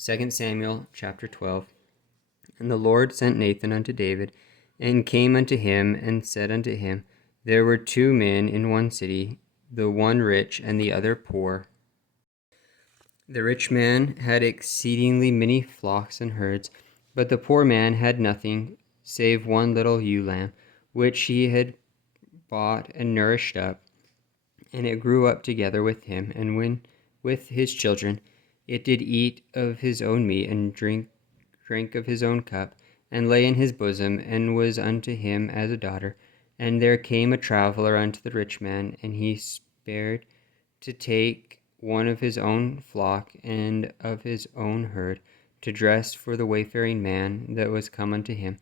2 Samuel chapter 12. And the Lord sent Nathan unto David, and came unto him, and said unto him, There were 2 men in one city, the one rich and the other poor. The rich man had exceedingly many flocks and herds, but the poor man had nothing save one little ewe lamb, which he had bought and nourished up. And it grew up together with him, and when with his children, it did eat of his own meat, and drank of his own cup, and lay in his bosom, and was unto him as a daughter. And there came a traveller unto the rich man, and he spared to take one of his own flock and of his own herd, to dress for the wayfaring man that was come unto him,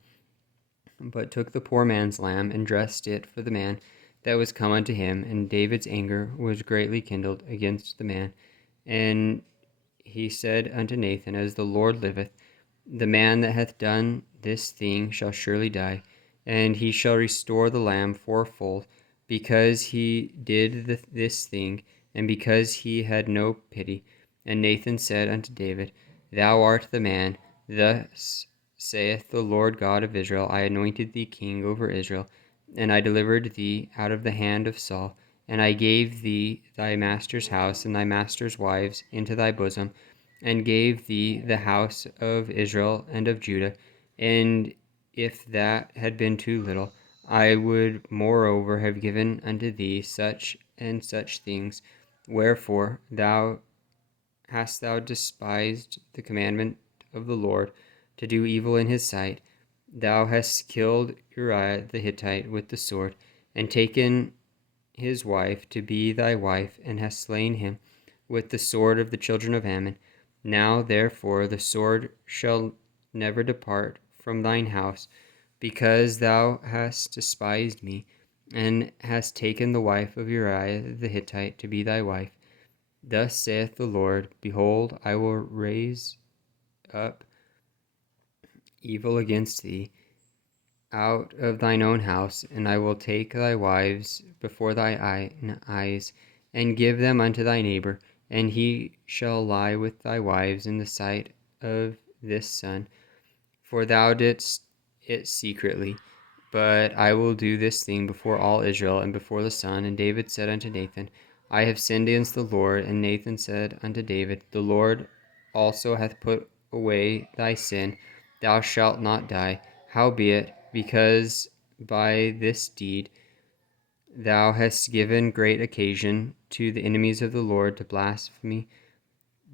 but took the poor man's lamb, and dressed it for the man that was come unto him. And David's anger was greatly kindled against the man. And he said unto Nathan, As the Lord liveth, the man that hath done this thing shall surely die, and he shall restore the lamb fourfold, because he did this thing, and because he had no pity. And Nathan said unto David, Thou art the man. Thus saith the Lord God of Israel, I anointed thee king over Israel, and I delivered thee out of the hand of Saul, and I gave thee thy master's house and thy master's wives into thy bosom, and gave thee the house of Israel and of Judah. And if that had been too little, I would moreover have given unto thee such and such things. Wherefore hast thou despised the commandment of the Lord, to do evil in his sight. Thou hast killed Uriah the Hittite with the sword, and taken his wife to be thy wife, and hast slain him with the sword of the children of Ammon. Now therefore the sword shall never depart from thine house, because thou hast despised me, and hast taken the wife of Uriah the Hittite to be thy wife. Thus saith the Lord, Behold, I will raise up evil against thee out of thine own house, and I will take thy wives before thy eyes, and give them unto thy neighbor, and he shall lie with thy wives in the sight of this sun. For thou didst it secretly, but I will do this thing before all Israel and before the sun. And David said unto Nathan, I have sinned against the Lord. And Nathan said unto David, The Lord also hath put away thy sin, thou shalt not die. Howbeit, because by this deed thou hast given great occasion to the enemies of the Lord to blaspheme,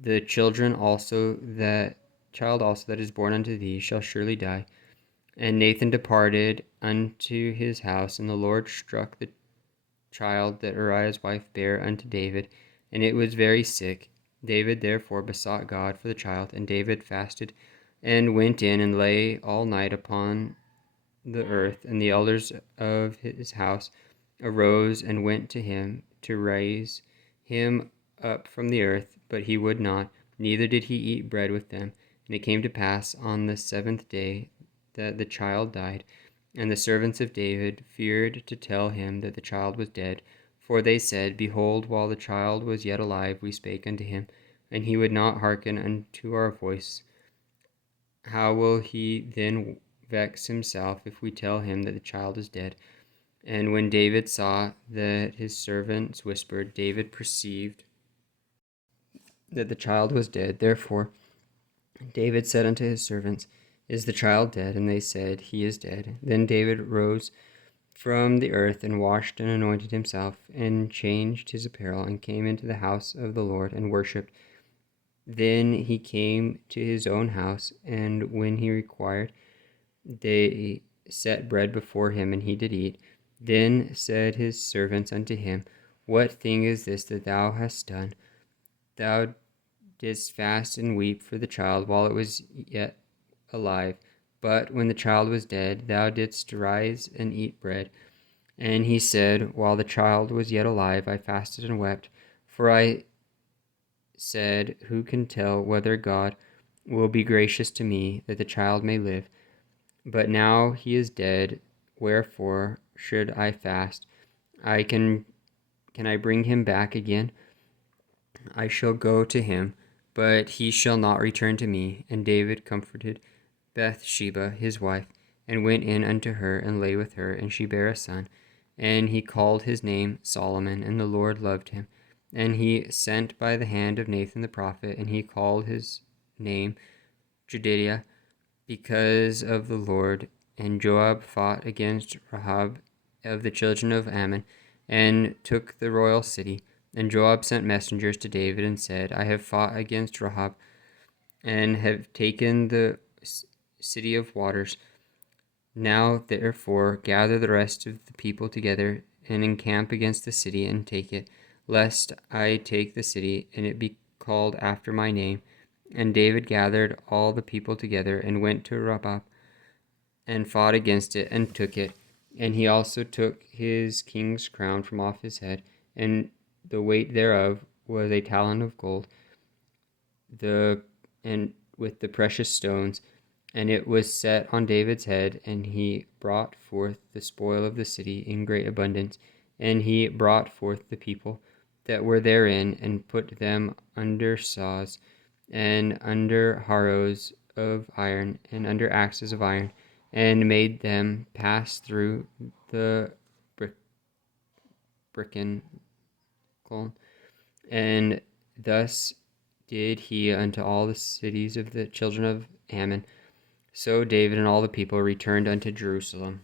the child also that is born unto thee shall surely die. And Nathan departed unto his house, and the Lord struck the child that Uriah's wife bare unto David, and it was very sick. David therefore besought God for the child, and David fasted, and went in and lay all night upon the earth. And the elders of his house arose and went to him to raise him up from the earth, but he would not, neither did he eat bread with them. And it came to pass on the 7th day that the child died, and the servants of David feared to tell him that the child was dead, for they said, Behold, while the child was yet alive, we spake unto him, and he would not hearken unto our voice. How will he then vex himself if we tell him that the child is dead? And when David saw that his servants whispered, David perceived that the child was dead. Therefore David said unto his servants, Is the child dead? And they said, He is dead. Then David rose from the earth, and washed and anointed himself, and changed his apparel, and came into the house of the Lord, and worshipped. Then he came to his own house, and when he required, they set bread before him, and he did eat. Then said his servants unto him, What thing is this that thou hast done? Thou didst fast and weep for the child while it was yet alive. But when the child was dead, thou didst rise and eat bread. And he said, While the child was yet alive, I fasted and wept. For I said, Who can tell whether God will be gracious to me, that the child may live? But now he is dead, wherefore should I fast? Can I bring him back again? I shall go to him, but he shall not return to me. And David comforted Bathsheba his wife, and went in unto her, and lay with her, and she bare a son. And he called his name Solomon, and the Lord loved him. And he sent by the hand of Nathan the prophet, and he called his name Jedidiah, because of the Lord. And Joab fought against Rahab of the children of Ammon, and took the royal city. And Joab sent messengers to David, and said, I have fought against Rahab, and have taken the city of waters. Now therefore gather the rest of the people together, and encamp against the city, and take it, lest I take the city, and it be called after my name. And David gathered all the people together, and went to Rabbah, and fought against it, and took it. And he also took his king's crown from off his head, and the weight thereof was a talent of gold, and with the precious stones, and it was set on David's head. And he brought forth the spoil of the city in great abundance, and he brought forth the people that were therein, and put them under saws, and under harrows of iron, and under axes of iron, and made them pass through the bricken column. And thus did he unto all the cities of the children of Ammon. So David and all the people returned unto Jerusalem.